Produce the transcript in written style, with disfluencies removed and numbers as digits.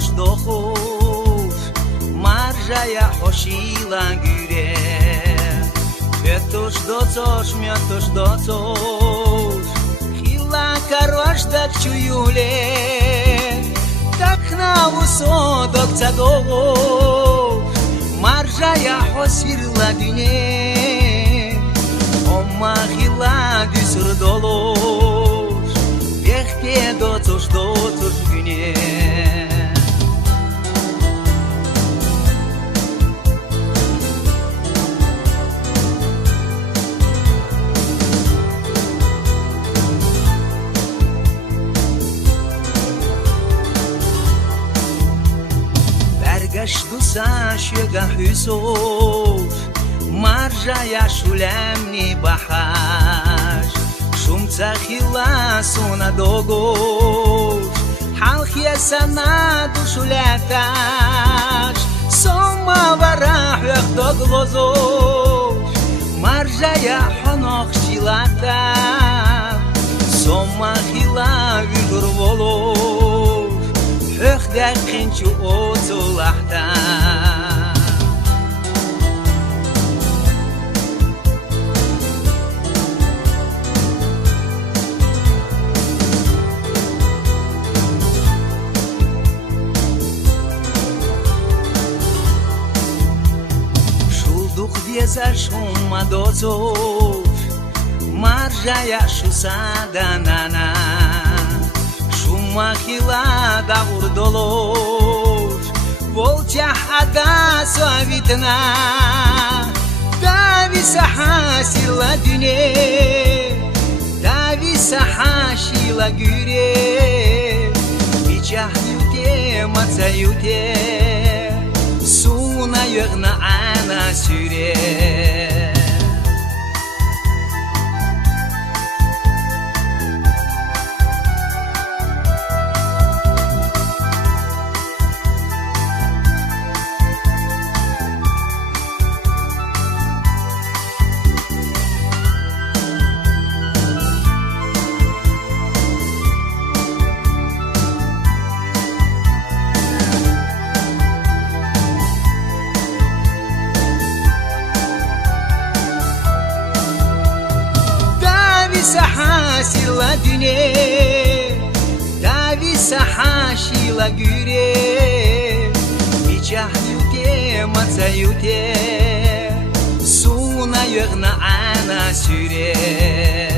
toş dokuş marjaya hoşila güre Toş docoş miotoş docoş Хила корожда чуюле Так на высоток цадош Маржая хосирла düne Ома хила düsür doloş Бехте доcoş güne Дуса шега хюсош маржая шулемни бахаш шумца хила сона догош халхия сана душуляташ сома варах доглозош маржая хонох шилата сома хила вижурволош Höchder kinchu otulahta Shulduk vieza shuma dozosh Marjaya shusadanana Махила да урдолош Волча хада совитна Дави сахасила düne Дави сахашила güre İçahdülte matsayute Suna yığna ana süre Sahasila düne Davi sahashila güre İçahdülte matsayute Suna yığna ana süre